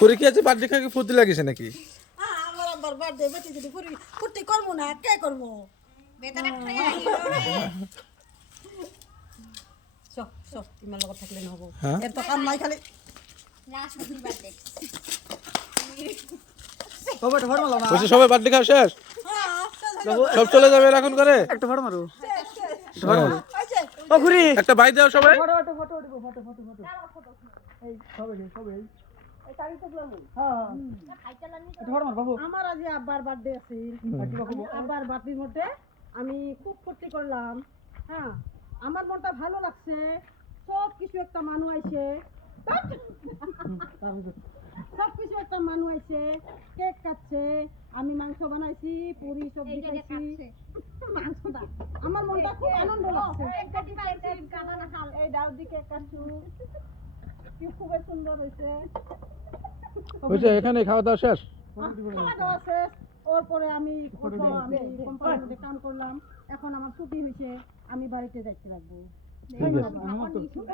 পুরি কি আছে বার্থডে খাকে ফুর্তি লাগিছে নাকি? আমার আব্বার বার্থডে বেটি যদি ফুর্তি করবো না কে করবো? সব সব ইমার লগত থাকলে নহব। হ্যাঁ? এর তো কাম নাই খালি বলছি সবাই বার্থডে খাওয়া শেষ? সব চলে যাবে এখন করে? একটা ফটো মারো। হ্যাঁ। ও ঘুরি। একটা বাই দাও সবাই। এই সবে সবে। এই তারিখ তো বলবো। হ্যাঁ। একটা ফটো মার বাবু। আমার আজ আব্বার বার্থডে আছে। আব্বার বার্থডের মধ্যে আমি খুব ফুর্তি করলাম। হ্যাঁ, আমার মনটা ভালো লাগছে। সব কিছু একটা মানুষ আইছে। সব কিছু একটা মানুষ আইছে। কেক কাটছে। আমি মাংস বানাইছি, পুরি সবজি খাইছি। মাংসটা আমার মনটা খুব আনন্দ লাগছে। এই দাউদি কেক কাটছু। কি খুব সুন্দর হয়েছে। হয়েছে এখানে খাওয়া দাওয়া শেষ? খাওয়া দাওয়া শেষ। ওর পরে আমি কোম্পানির মধ্যে কাম করলাম। এখন আমার ছুটি হয়েছে, আমি বাড়িতে যাইতে লাগবো। ঠিক আছে।